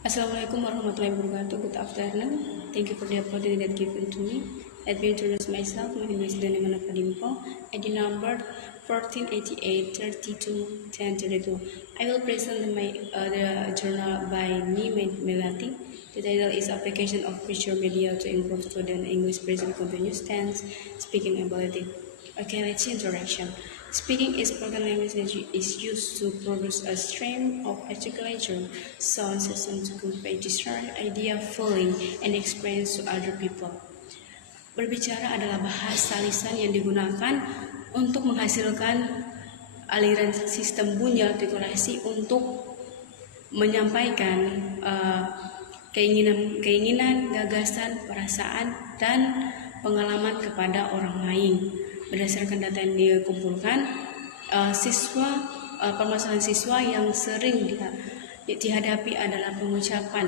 Assalamualaikum warahmatullahi wabarakatuh. Good afternoon. Thank you for the opportunity that given to me. Let me introduce myself. My name is Danimana Padimpo. ID number 1488 32 1032. I will present the journal by Melati. The title is Application of Visual Media to Improve Student English Present Continuous Tense Speaking Ability. Okay, let's see introduction. Speaking is spoken language that is used to produce a stream of articulation, sound system to convey desired idea, feeling, and experience to other people. Berbicara adalah bahasa lisan yang digunakan untuk menghasilkan aliran sistem bunyi artikulasi untuk menyampaikan keinginan, gagasan, perasaan, dan pengalaman kepada orang lain. Berdasarkan data yang dikumpulkan, permasalahan siswa yang sering dihadapi adalah pengucapan,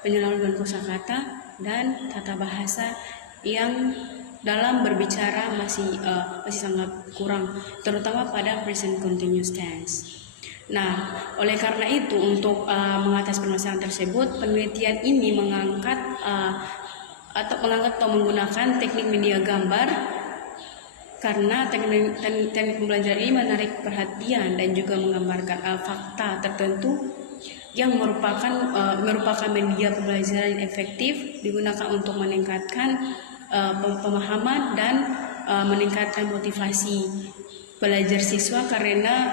penyaluran kosakata, dan tata bahasa yang dalam berbicara masih sangat kurang, terutama pada present continuous tense. Nah, oleh karena itu untuk mengatasi permasalahan tersebut, penelitian ini mengangkat atau menggunakan teknik media gambar. Karena teknik pembelajaran ini menarik perhatian dan juga menggambarkan fakta tertentu yang merupakan media pembelajaran yang efektif digunakan untuk meningkatkan pemahaman dan meningkatkan motivasi belajar siswa karena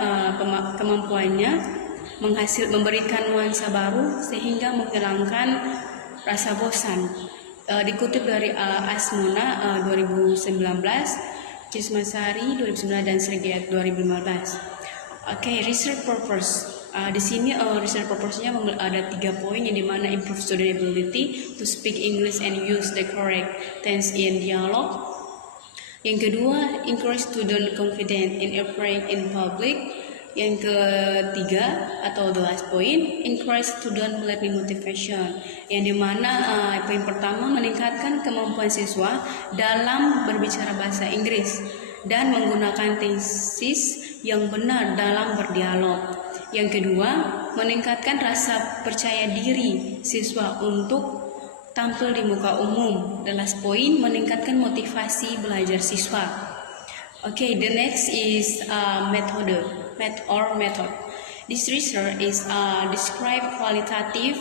kemampuannya memberikan nuansa baru sehingga menghilangkan rasa bosan. Dikutip dari Asmuna 2019, Cismasari 2009 dan Sergeyat 2015. Oke, research purpose. Di sini research purpose-nya ada 3 poin yang dimana improve student ability to speak English and use the correct tense in dialogue. Yang kedua, encourage student confident in appearing in public. Yang ketiga atau the last point, encourage student learning motivation, yang dimana poin pertama meningkatkan kemampuan siswa dalam berbicara bahasa Inggris dan menggunakan tenses yang benar dalam berdialog. Yang kedua, meningkatkan rasa percaya diri siswa untuk tampil di muka umum. The last point, meningkatkan motivasi belajar siswa. Okay, the next is method. This research is describe qualitative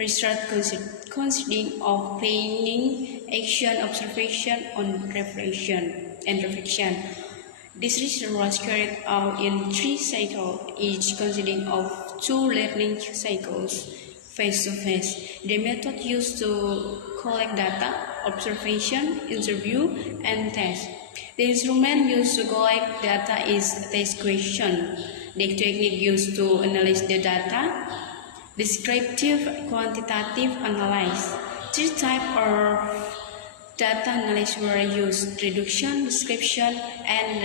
research consisting of planning, action, observation, and reflection. This research was carried out in 3 cycles, each consisting of 2 learning cycles, face-to-face. The method used to collect data, observation, interview, and test. The instrument used to collect data is test question. The technique used to analyze the data, descriptive, quantitative analysis. 3 types of data analysis were used: reduction, description, and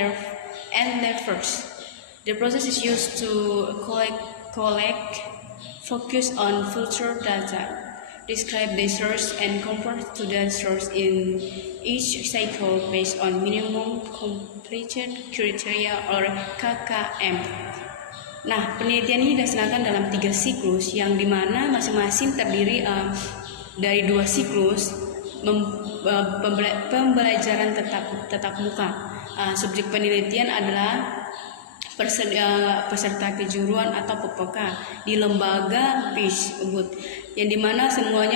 reverse. The process is used to collect, focus on filter data, describe the source, and compare to the source in each cycle based on minimum completion criteria or KKM. Nah, penelitian ini dilaksanakan dalam 3 siklus yang dimana masing-masing terdiri dari 2 siklus pembelajaran tetap muka. Subjek penelitian adalah peserta kejuruan atau PPK di lembaga Peacewood, yang dimana semua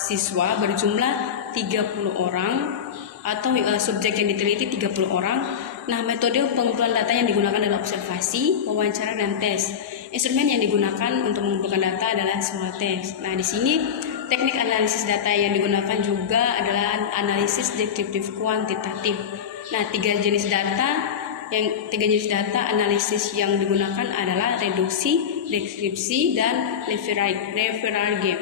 siswa berjumlah 30 orang atau subjek yang diteliti 30 orang. Nah, metode pengumpulan data yang digunakan adalah observasi, wawancara, dan tes. Instrumen yang digunakan untuk mengumpulkan data adalah semua tes. Nah, di sini teknik analisis data yang digunakan juga adalah analisis deskriptif kuantitatif. Nah, 3 jenis data analisis yang digunakan adalah reduksi, deskripsi, dan leverage.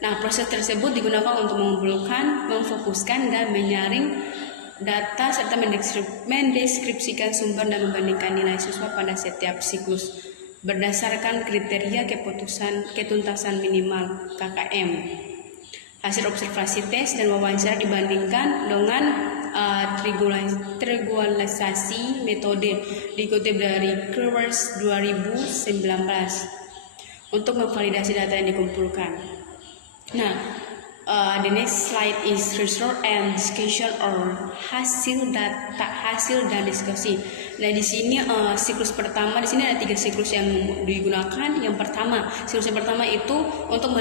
Nah, proses tersebut digunakan untuk mengumpulkan, memfokuskan, dan menyaring data serta mendeskripsikan sumber dan membandingkan nilai siswa pada setiap siklus berdasarkan kriteria ketuntasan minimal KKM. Hasil observasi tes dan wawancara dibandingkan dengan triangularisasi metode, dikutip dari Kruers 2019. untuk memvalidasi data yang dikumpulkan. Nah, the next slide is result and discussion or hasil dan diskusi. Nah, di sini siklus pertama, di sini ada 3 siklus yang digunakan. Yang pertama, siklus yang pertama itu untuk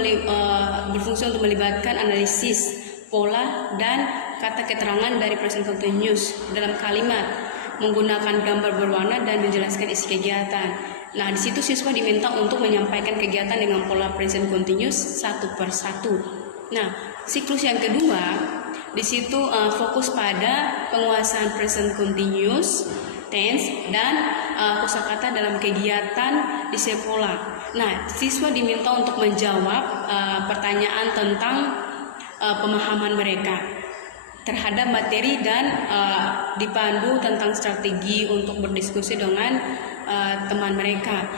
berfungsi untuk melibatkan analisis pola dan kata keterangan dari present continuous dalam kalimat, menggunakan gambar berwarna dan menjelaskan isi kegiatan. Nah, di situ siswa diminta untuk menyampaikan kegiatan dengan pola present continuous satu per satu. Nah, siklus yang kedua di situ fokus pada penguasaan present continuous tense dan kosakata dalam kegiatan di sekolah. Nah, siswa diminta untuk menjawab pertanyaan tentang pemahaman mereka terhadap materi dan dipandu tentang strategi untuk berdiskusi dengan teman mereka.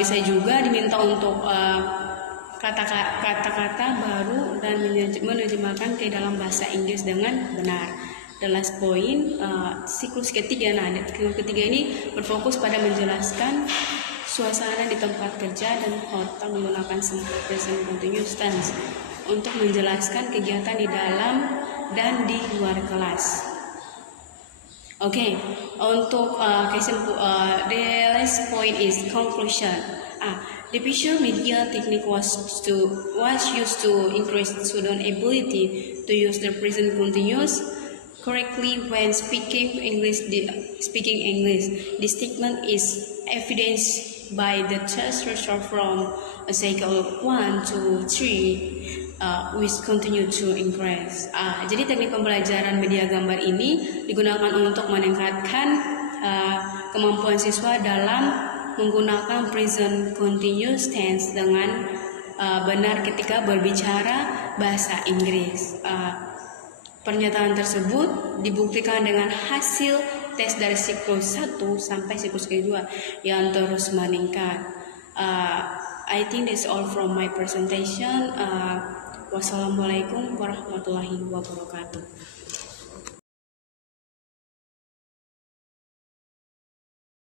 Bisa juga diminta untuk kata-kata baru dan menerjemahkan ke dalam bahasa Inggris dengan benar. The last point, siklus ketiga. Nah, siklus ketiga ini berfokus pada menjelaskan suasana di tempat kerja dan hotel menggunakan present continuous tense untuk menjelaskan kegiatan di dalam dan di luar kelas. Oke, untuk the last point is conclusion. The visual media technique was used to increase student ability to use the present continuous correctly when speaking English. This statement is evidenced by the test result from a cycle 1 to 3. Which continue to increase. Jadi teknik pembelajaran media gambar ini digunakan untuk meningkatkan kemampuan siswa dalam menggunakan present continuous tense dengan benar ketika berbicara bahasa Inggris. Pernyataan tersebut dibuktikan dengan hasil tes dari siklus 1 sampai siklus kedua yang terus meningkat. I think that's all from my presentation. Wassalamualaikum warahmatullahi wabarakatuh.